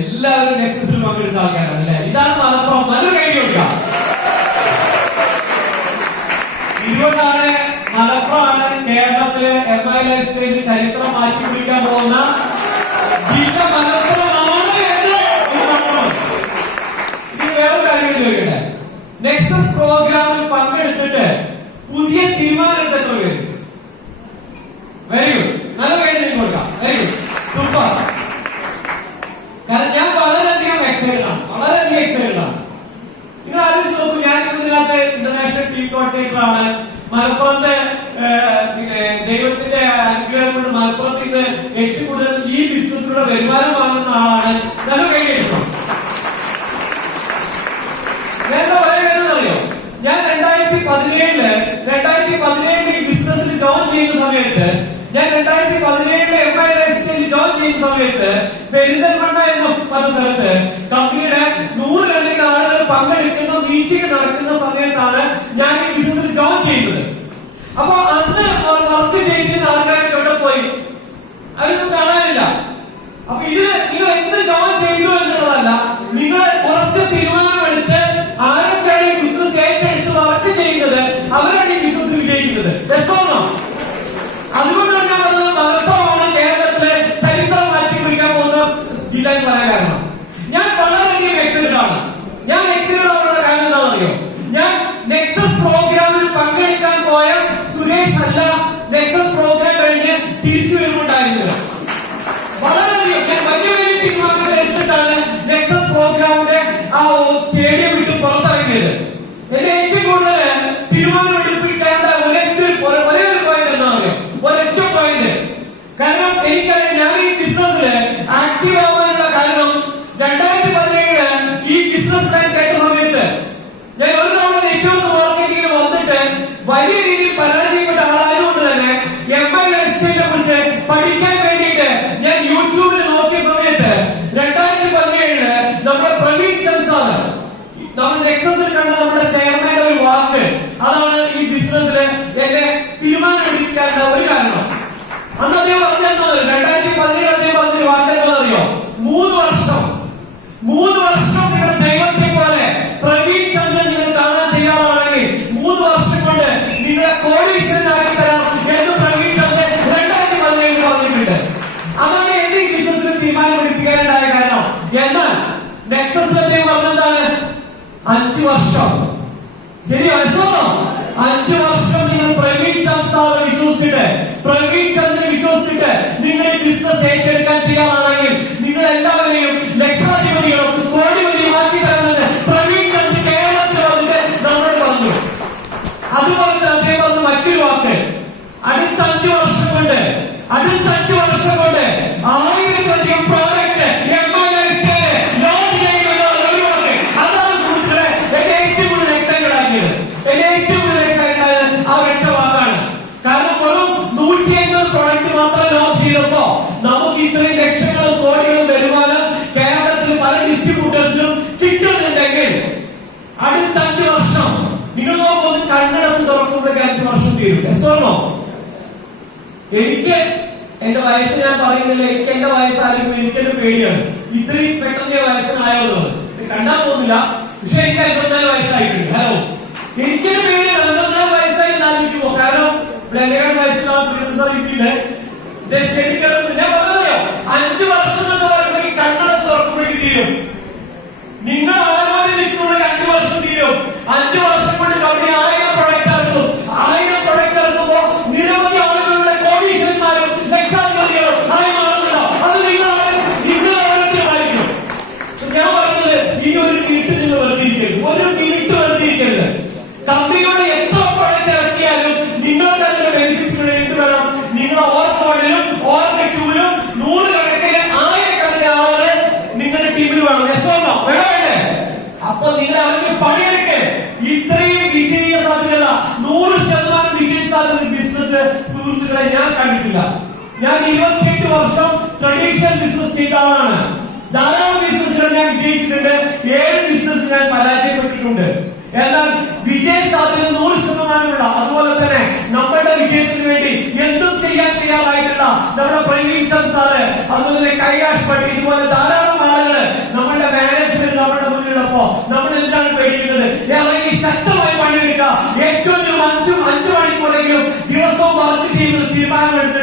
എല്ലാവരും നെക്സസിൽ പങ്കെടുത്ത ആൾക്കാരാണ് അല്ലെ? ഇതാണ് മലപ്പുറം. നല്ലൊരു കൈ കൊടുക്കാം. ഇതുകൊണ്ടാണ് മലപ്പുറമാണ് കേരളത്തിലെ MI സ്റ്റേറ്റ് ചരിത്രം മാറ്റി പിടിക്കാൻ പോകുന്ന ജില്ല മലപ്പുറമാണ് എന്ന്. ഇനി വേറൊരു കാര്യം ചോദിക്കട്ടെ. നെക്സസ് പ്രോഗ്രാമിൽ പങ്കെടുത്തിട്ട് പുതിയ തീരുമാനം എടുത്ത പേര്? Very good. നല്ല പേര് കൊടുക്കാം. Very good, super. കാരണം ഞാൻ വളരെയധികം എക്സൈറ്റഡ് ആണ്. നിങ്ങൾ ആലോചിച്ച് നോക്കൂ. ഞാൻ ഇതിനകത്ത് ഇന്റർനാഷണൽ ടീം കോർഡിനേറ്റർ ആണ്. മലപ്പുറത്തെ ദൈവത്തിന്റെ അനുഗ്രഹം കൊണ്ട് മലപ്പുറത്ത് ഇത് ഏറ്റവും കൂടുതൽ ഈ ബിസിനസ്സിലൂടെ വരുമാനം വാങ്ങുന്ന ആളാണ്. നല്ല കൈകഴിക്കണം. നേരത്തെ പറയുന്നറിയോ, ഞാൻ 2017 ഈ ബിസിനസ്സിൽ ജോയിൻ ചെയ്യുന്ന സമയത്ത്, ഞാൻ 2017 MI ജോയിൻ ചെയ്യുന്ന സമയത്ത് പെരിന്തൽമണ്ണ എന്ന പറഞ്ഞ സ്ഥലത്ത് കമ്പനിയുടെ 100 ആളുകൾ പങ്കെടുക്കുന്ന മീറ്റിംഗ് നടക്കുന്ന സമയത്താണ് ഞാൻ ഈ ബിസിനസ്സിൽ ജോയിൻ ചെയ്യുന്നത്. അപ്പൊ അന്ന് വർക്ക് ചെയ്യുന്ന ആൾക്കാരൊക്കെ എവിടെ പോയി? അതൊന്നും കാണാനില്ല. അപ്പൊ നിങ്ങൾ എന്ത് ജോയിൻ ചെയ്തു എന്നുള്ളതല്ല, നിങ്ങൾ കുറച്ച് തീരുമാനമെടുത്ത് ആരൊക്കെയാണ് ഈ ബിസിനസ് ഏറ്റെടുത്ത് വർക്ക് ചെയ്യുന്നത് അവരാണ് ഈ ബിസിനസ് വിജയിക്കുന്നത്. അതുകൊണ്ടാണ് ഞാൻ പറഞ്ഞത് മലപ്പുറമാണ് കേരളത്തിലെ ചരിത്രം മാറ്റി പിടിക്കാൻ പോകുന്ന ജില്ല എന്ന് പറയാൻ കാരണം. ഞാൻ വളരെയധികം എക്സൈറ്റഡ് ആണ്. ഞാൻ എക്സൈറ്റഡ് ആവുന്ന കാര്യം എന്താണെന്നറിയോ? ഞാൻ നെക്സസ് പ്രോഗ്രാമിൽ പങ്കെടുക്കാൻ പോയ സുരേഷ് അല്ല നെക്സസ് പ്രോഗ്രാം കഴിഞ്ഞ് തിരിച്ചു വരുമ്പോണ്ടായിരുന്നത്. വളരെയധികം ഞാൻ വലിയ തീരുമാനങ്ങൾ എടുത്തിട്ടാണ് നെക്സസ് പ്രോഗ്രാമിന്റെ ആ സ്റ്റേഡിയം വിട്ട് പുറത്തിറങ്ങിയത്. എന്നെ ഏറ്റവും കൂടുതൽ തീരുമാനം എടുപ്പിക്കേണ്ട ഒരൊറ്റ പോയിന്റ് എന്താണെന്നറിയോ? ഒരൊറ്റ പോയിന്റ്. കാരണം എനിക്കറിയാം, ഞാൻ ഈ ബിസിനസ്സില് ആക്റ്റീവ് ആവാനുള്ള കാരണം 2017 ഈ ബിസിനസ് പ്ലാൻ കേട്ട സമയത്ത് ഞാൻ ഒരു തവണ നെറ്റ്വർക്ക് മാർക്കറ്റിംഗിൽ വന്നിട്ട് വലിയ രീതിയിൽ പരാജയപ്പെട്ട ആളായതുകൊണ്ട് തന്നെ MI സ്റ്റേറ്റിനെ കുറിച്ച് പഠിക്കാൻ വേണ്ടിയിട്ട് ഞാൻ യൂട്യൂബിൽ നോക്കിയ സമയത്ത് 2017 നമ്മുടെ പ്രവീൺ ചന്ദ് നമ്മൾ നെക്സസിൽ കണ്ട നമ്മുടെ ചെയർമാന്റെ ഒരു വാക്ക്, അതാണ് ഈ ബിസിനസ്സിൽ എന്നെ തീരുമാനമെടുക്കാനുള്ള ഒരു കാരണം. അന്ന് അദ്ദേഹം പറഞ്ഞത് 2017 അദ്ദേഹം പറഞ്ഞൊരു വാക്ക് എന്താണെന്നറിയോ? 3 വർഷം നിങ്ങൾ ദൈവത്തെ പോലെ പ്രവീൺ ചന്ദ്രൻ നിങ്ങൾ കാണാൻ തയ്യാറാണെങ്കിൽ 3 വർഷം കൊണ്ട് നിങ്ങളെ കോടീശ്വരനാക്കി തരാം എന്ന് പ്രവീൺ ചന്ദ്രൻ 2017 പറഞ്ഞിട്ടുണ്ട്. അതാണ് എന്റെ ഈ ബിസിനസ്സിൽ തീരുമാനമെടുപ്പിക്കാനുണ്ടായ കാരണം. എന്നാൽ നെക്സസ് അദ്ദേഹം പറഞ്ഞതാണ് 5 വർഷം. ശരിയാണോ? 5 വർഷം നിങ്ങൾ പ്രവീൺ ചന്ദ് സാറ് വിശ്വസിച്ചിട്ട് നിങ്ങൾ ഈ ബിസിനസ് ഏറ്റെടുക്കാൻ തയ്യാറാണെങ്കിൽ നിങ്ങൾ എല്ലാവരെയും ലക്ഷാധിപതികളും കോടിപതിയുമാക്കി തരണമെന്ന് പ്രവീൺ ചന്ദ് കേരളത്തിൽ വന്നിട്ട് നമ്മളോട് പറഞ്ഞു. അതുപോലെ തന്നെ അദ്ദേഹം പറഞ്ഞ മറ്റൊരു വാക്ക്, അടുത്ത 5 വർഷം കൊണ്ട് 1000-ലധികം പ്രോഡക്റ്റ് MI ലോഞ്ച് ചെയ്യുമെന്ന് ഒരു വാക്ക്. അതാണ് സുഹൃത്തുക്കളെ എന്നെ ഏറ്റവും കൂടുതൽ എക്സൈറ്റഡ് ആക്കിയത്. ആ ഒറ്റ വാക്കാണ്. കാരണം വെറും 150 പ്രോഡക്റ്റ് മാത്രം ലോഞ്ച് ചെയ്തപ്പോ നമുക്ക് ഇത്രയും ലക്ഷങ്ങളും കോടികളും വരുമാനം കേരളത്തിൽ പല ഡിസ്ട്രിബ്യൂട്ടേഴ്സിനും കിട്ടുന്നുണ്ടെങ്കിൽ അടുത്ത 5 വർഷം നിങ്ങൾ നോക്കൊന്ന് കണ്ണടച്ച് തുറക്കുമ്പോഴേക്ക് 5 വർഷം തീരും. എസ്സോണോ? എനിക്ക് എന്റെ വയസ്സ് ഞാൻ പറയുന്നില്ല, എനിക്ക് എന്റെ വയസ്സായിരിക്കും എനിക്കെന്റെ പേടിയാണ്. ഇത്രയും പെട്ടെന്ന് വയസ്സനായതുകൊണ്ട് കണ്ടാൽ പോകുന്നില്ല. പക്ഷെ എനിക്ക് 54 വയസ്സായിട്ടുണ്ട്. ഹലോ, എനിക്കെന്റെ പേടിയാണ്. 54 വയസ്സായി ആലോചിക്കുമോ? കാരണം ബ്ലഡ് വയസ്സിലാണ് കിട്ടിയിട്ട് ഞാൻ പറഞ്ഞതറിയോ, 5 വർഷം എന്ന് പറയുമ്പോൾ ഈ കണ്ണടച്ച് തുറക്കുമ്പോഴേക്ക് തീരും. നിങ്ങൾ ആരോഗ്യം നിൽക്കുമ്പോൾ 2 വർഷം തീരും. 5 വർഷം കൊണ്ട് കമ്പനി 1000 പ്രൊഡക്റ്റ് ഇറക്കും. 1000 പ്രൊഡക്റ്റ് ഇറക്കുമ്പോൾ നിരവധി ആളുകളുടെ കോടീശ്വരന്മാരും ലക്ഷാധിപതികളും ആയി മാറുന്നുണ്ടോ? അത് നിങ്ങൾ ഓരോരുത്തരായിരിക്കും. ഞാൻ പറഞ്ഞത് ഈ ഒരു മിനിറ്റ് നിങ്ങൾ വെറുതെ ഇരിക്കരുത്. കമ്പനിയോട് എത്ര പ്രൊഡക്റ്റ് ഇറക്കിയാലും നിങ്ങൾക്ക് അതിന്റെ ബെനിഫിറ്റ് വേണ്ടി വേണം. നിങ്ങൾ ഓർക്കോണിലും ഓർക്കിലും 100 കണക്കിന് 1000 ആളുകൾ നിങ്ങളുടെ ടീമിൽ വേണം. വേണേ? അപ്പൊ നിങ്ങൾ അതിന് പണിയെടുക്കേ. ഇത്രയും വിജയ സാധ്യത 100% വിജയ സാധ്യത ബിസിനസ് സുഹൃത്തുക്കളെ ഞാൻ കണ്ടിട്ടില്ല. ഞാൻ 28 വർഷം ട്രഡീഷണൽ ബിസിനസ് ചെയ്ത ആളാണ്. ധാരാളം ബിസിനസ്സുകൾ ഞാൻ വിജയിച്ചിട്ടുണ്ട്. 7 ബിസിനസ് ഞാൻ പരാജയപ്പെട്ടിട്ടുണ്ട്. എന്നാൽ വിജയ സാധ്യത 100% അതുപോലെ തന്നെ നമ്മുടെ വിജയത്തിന് വേണ്ടി എന്തും ചെയ്യാൻ തയ്യാറായിട്ടുള്ള നമ്മുടെ പ്രവീൺ ചന്ദ് സാറ്, അതുപോലെ കൈലാഷ് ഭട്ട്, ഇതുപോലെ ധാരാളം ആളുകൾ മുന്നിലുള്ളപ്പോ നമ്മൾ എന്താണ് പേടിക്കുന്നത്? ഇറങ്ങി ശക്തമായി പണിയെടുക്കുക. ഏറ്റവും 5 മണിക്കൂറെങ്കിലും ദിവസവും വർക്ക് ചെയ്യുന്നത് തീരുമാനമെടുത്ത്